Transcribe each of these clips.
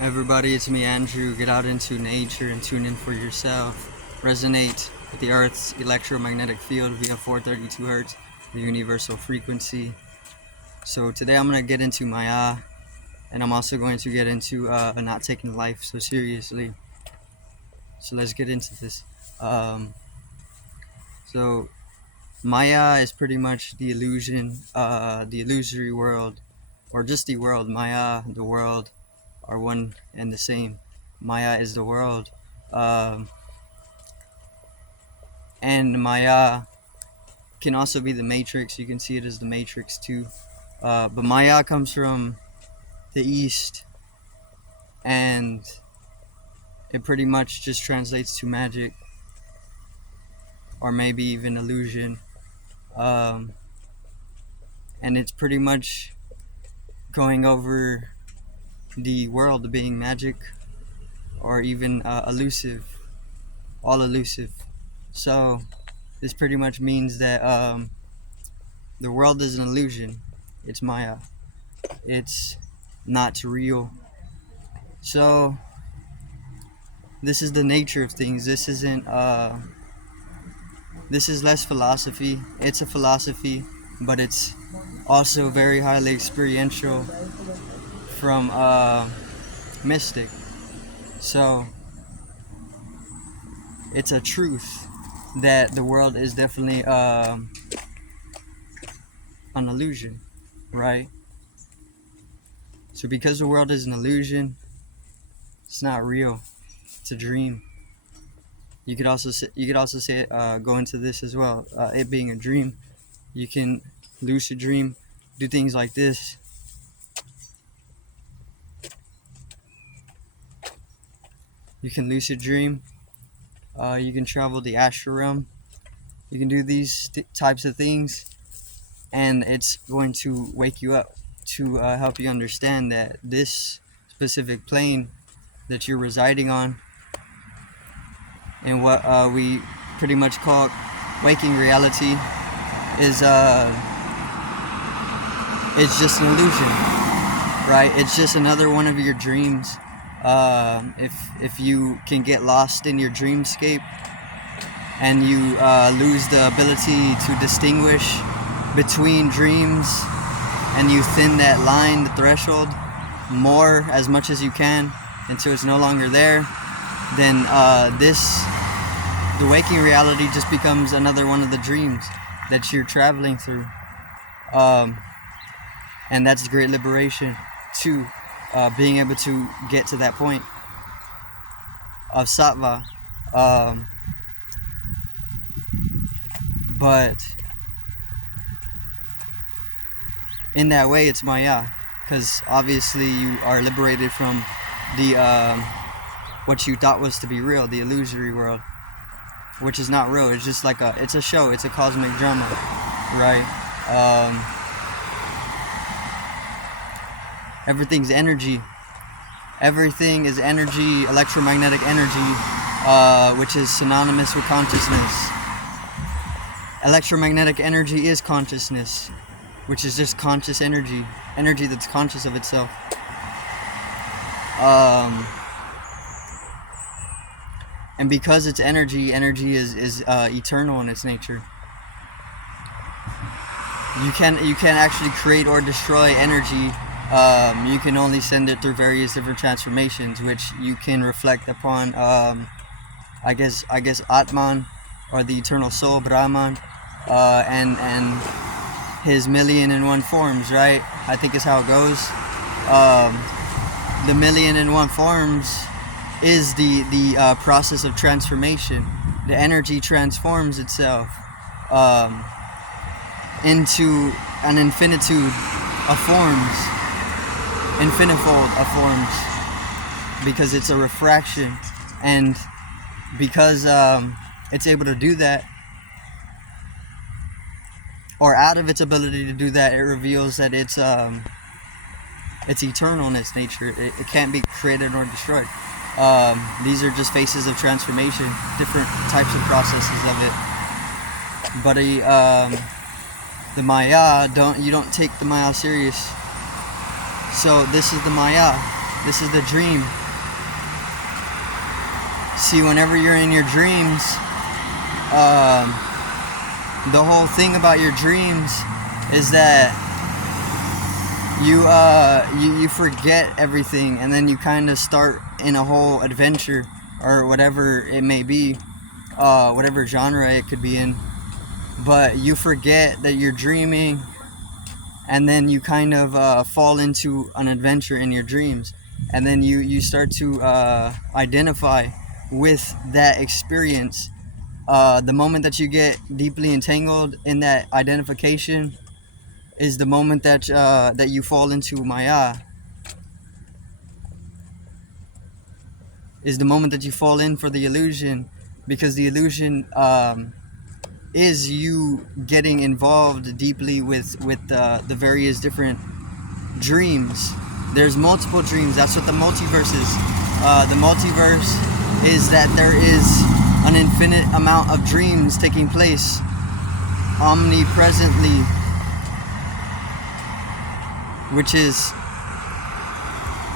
Everybody, it's me, Andrew. Get out into nature and tune in for yourself. Resonate with the Earth's electromagnetic field via 432 hertz, the universal frequency. So today I'm going to get into Maya, and I'm also going to get into not taking life so seriously. So let's get into this. So Maya is pretty much the illusion, the illusory world, or just the world. Maya, the world, are one and the same. Maya is the world. Um, and Maya can also be the Matrix. You can see it as the Matrix too. But Maya comes from the East, and it pretty much just translates to magic, or maybe even illusion. Um, and it's pretty much going over the world being magic, or even elusive, all elusive. So this pretty much means that the world is an illusion. It's Maya. It's not real. So this is the nature of things. This isn't. This is less philosophy. It's a philosophy, but it's also very highly experiential from mystic. So it's a truth that the world is definitely an illusion, right? So because the world is an illusion, it's not real. It's a dream. You could also say go into this as well. It being a dream, you can lucid dream, do things like this. You can lucid dream. You can travel the astral realm. You can do these types of things, and it's going to wake you up to help you understand that this specific plane that you're residing on, and what we pretty much call waking reality, is it's just an illusion, right? It's just another one of your dreams. If you can get lost in your dreamscape and you lose the ability to distinguish between dreams, and you thin that line, the threshold, more as much as you can until it's no longer there, then the waking reality just becomes another one of the dreams that you're traveling through. And that's great liberation too, being able to get to that point of sattva. But in that way, it's Maya, because obviously you are liberated from the what you thought was to be real, the illusory world, which is not real. It's just like it's a show. It's a cosmic drama, right? Everything's energy. Everything is energy, electromagnetic energy, which is synonymous with consciousness. Electromagnetic energy is consciousness, which is just conscious energy that's conscious of itself. And because it's energy is eternal in its nature. You can't actually create or destroy energy. You can only send it through various different transformations, which you can reflect upon. I guess Atman, or the eternal soul, Brahman, and his 1,000,001 forms, right? I think is how it goes. The 1,000,001 forms is the process of transformation. The energy transforms itself into an infinitude of forms, infinifold of forms, because it's a refraction, and because it's able to do that, or out of its ability to do that, it reveals that it's eternal in its nature. It can't be created or destroyed. These are just phases of transformation, different types of processes of it. But the Maya, you don't take the Maya serious. So this is the Maya. This is the dream. See, whenever you're in your dreams, the whole thing about your dreams is that you forget everything, and then you kind of start in a whole adventure, or whatever it may be, whatever genre it could be in. But you forget that you're dreaming, and then you kind of fall into an adventure in your dreams, and then you start to identify with that experience. The moment that you get deeply entangled in that identification is the moment that that you fall into Maya. Is the moment that you fall in for the illusion, because the illusion is you getting involved deeply with the various different dreams. There's multiple dreams. That's what the multiverse is. The multiverse is that there is an infinite amount of dreams taking place omnipresently, which is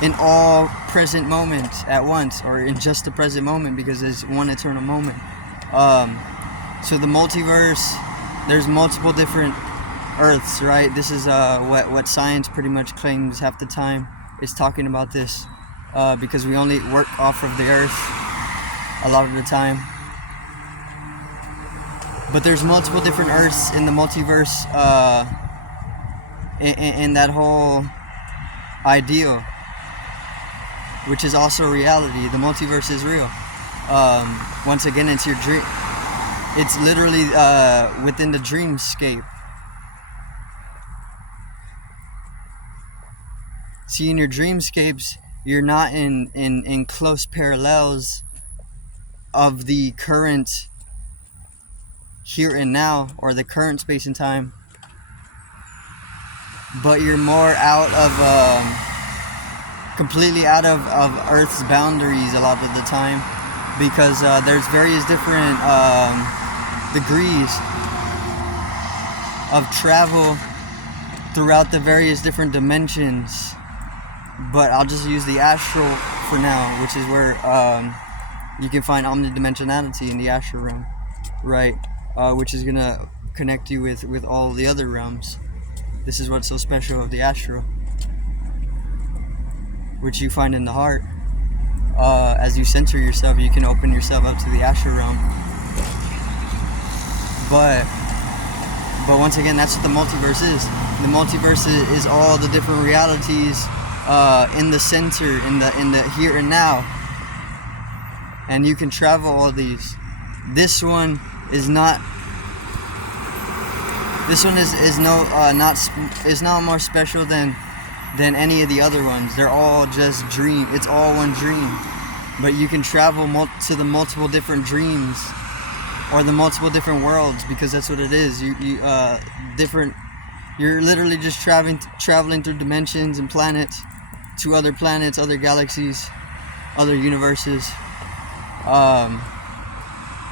in all present moments at once, or in just the present moment, because there's one eternal moment. So the multiverse, there's multiple different Earths, right? This is what science pretty much claims half the time, is talking about this, because we only work off of the Earth a lot of the time. But there's multiple different Earths in the multiverse, in that whole ideal, which is also reality. The multiverse is real. Once again, it's your dream. It's literally within the dreamscape. See, in your dreamscapes, you're not in close parallels of the current here and now, or the current space and time, but you're more out of completely out of Earth's boundaries a lot of the time, because there's various different degrees of travel throughout the various different dimensions. But I'll just use the astral for now, which is where you can find omnidimensionality in the astral realm, right? Which is gonna connect you with all the other realms. This is what's so special of the astral, which you find in the heart. As you center yourself, you can open yourself up to the astral realm. But once again, that's what the multiverse is. The multiverse is all the different realities in the center, in the here and now, and you can travel all these. This one is not. This one is not more special than any of the other ones. They're all just dream. It's all one dream, but you can travel to the multiple different dreams, or the multiple different worlds, because that's what it is. Different. You're literally just traveling through dimensions and planets, to other planets, other galaxies, other universes.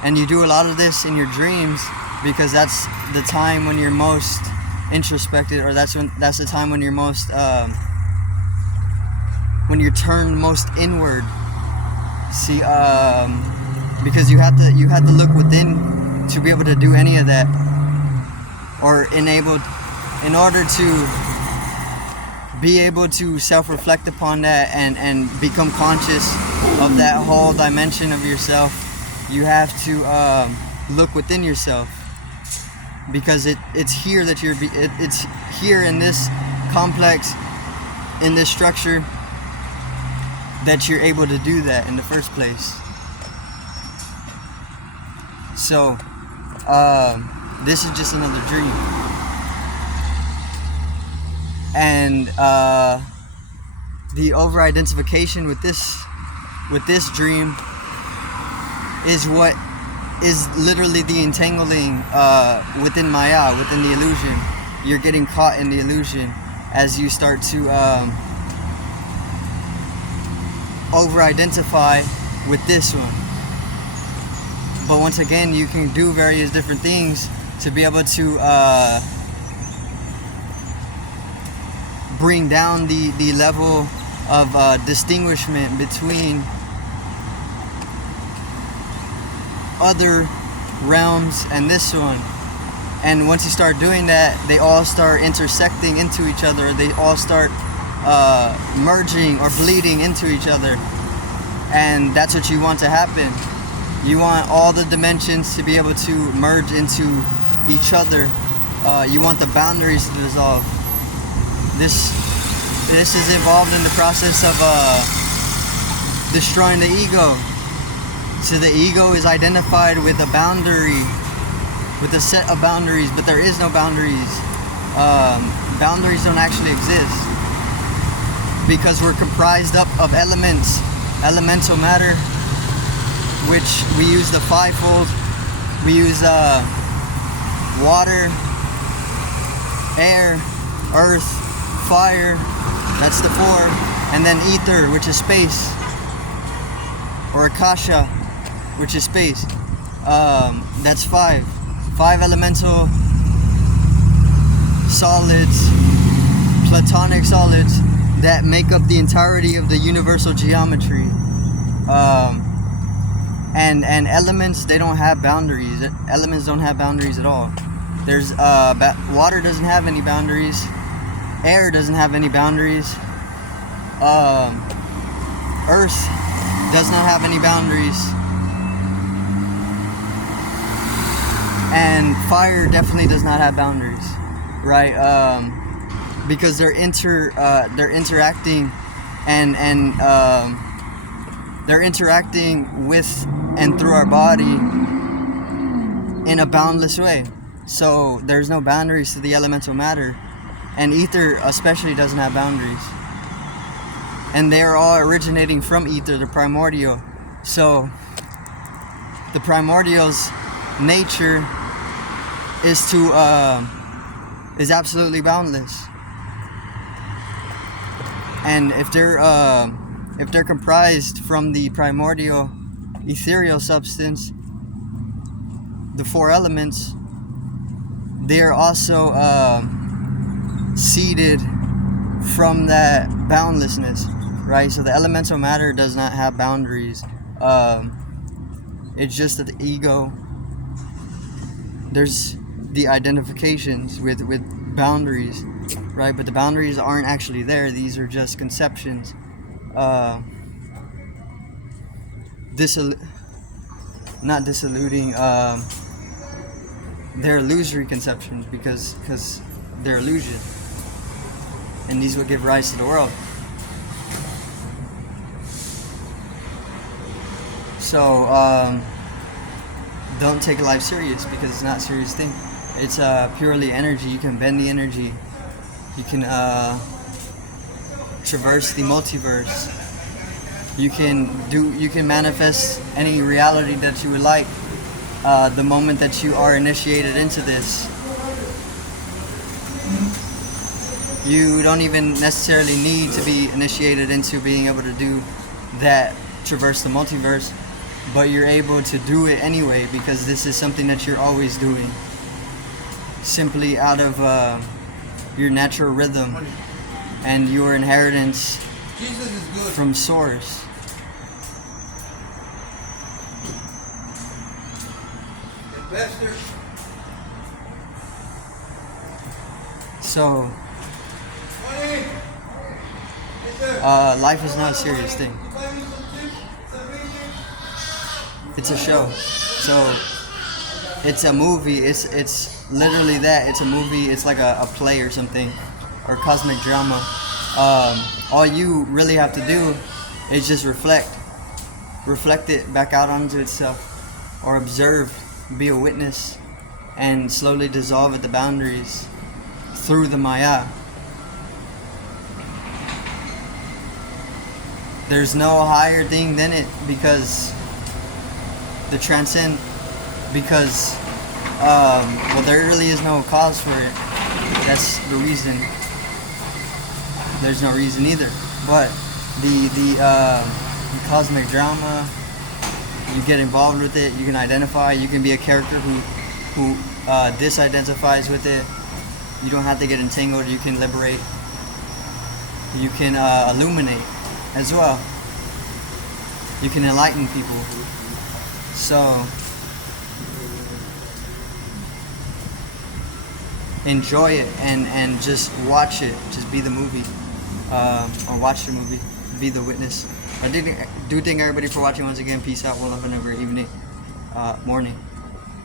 And you do a lot of this in your dreams, because that's the time when you're most introspected, or that's the time when you're most when you're turned most inward. See, because you had to look within to be able to do any of that, or enabled in order to be able to self-reflect upon that and become conscious of that whole dimension of yourself. You have to look within yourself, because it's here that it's here in this complex, in this structure, that you're able to do that in the first place. So this is just another dream, and the over-identification with this dream is what is literally the entangling within Maya, within the illusion. You're getting caught in the illusion as you start to over-identify with this one. But once again, you can do various different things to be able to bring down the level of distinguishment between other realms and this one. And once you start doing that, they all start intersecting into each other. They all start merging or bleeding into each other. And that's what you want to happen. You want all the dimensions to be able to merge into each other. You want the boundaries to dissolve. This is involved in the process of destroying the ego. So the ego is identified with a boundary, with a set of boundaries, but there is no boundaries. Boundaries don't actually exist because we're comprised up of elements, elemental matter, which we use the fivefold. We use water, air, earth, fire, that's the four, and then ether, which is space, or akasha, which is space. That's five elemental solids, platonic solids that make up the entirety of the universal geometry. And elements, they don't have boundaries. Elements don't have boundaries at all. There's water doesn't have any boundaries. Air doesn't have any boundaries. Earth does not have any boundaries. And fire definitely does not have boundaries, right? Because they're interacting and they're interacting with and through our body in a boundless way. So there's no boundaries to the elemental matter, and ether especially doesn't have boundaries. And they're all originating from ether, the primordial. So the primordial's nature is absolutely boundless. And if they're comprised from the primordial ethereal substance, the four elements, they are also seeded from that boundlessness, right? So the elemental matter does not have boundaries. It's just that the ego, there's the identifications with boundaries, right? But the boundaries aren't actually there. These are just conceptions. Not disilluting. They're illusory conceptions because they're illusion, and these will give rise to the world. So don't take life serious, because it's not a serious thing. It's purely energy. You can bend the energy. You can traverse the multiverse. You can manifest any reality that you would like the moment that you are initiated into this. You don't even necessarily need to be initiated into being able to do that, traverse the multiverse, but you're able to do it anyway, because this is something that you're always doing, simply out of your natural rhythm and your inheritance from source. So life is not a serious thing. It's a show. So it's a movie. It's literally that. It's a movie. It's like a play or something, or cosmic drama. All you really have to do is just reflect it back out onto itself, or observe, be a witness, and slowly dissolve at the boundaries through the Maya. There's no higher thing than it, because the transcend, because there really is no cause for it. That's the reason. There's no reason either. But the cosmic drama, you get involved with it, you can identify, you can be a character who disidentifies with it. You don't have to get entangled, you can liberate, you can illuminate. as well. You can enlighten people. So enjoy it and just watch it. Just be the movie, or watch the movie. Be the witness. I do thank everybody for watching once again. Peace out. We'll have a great evening, morning.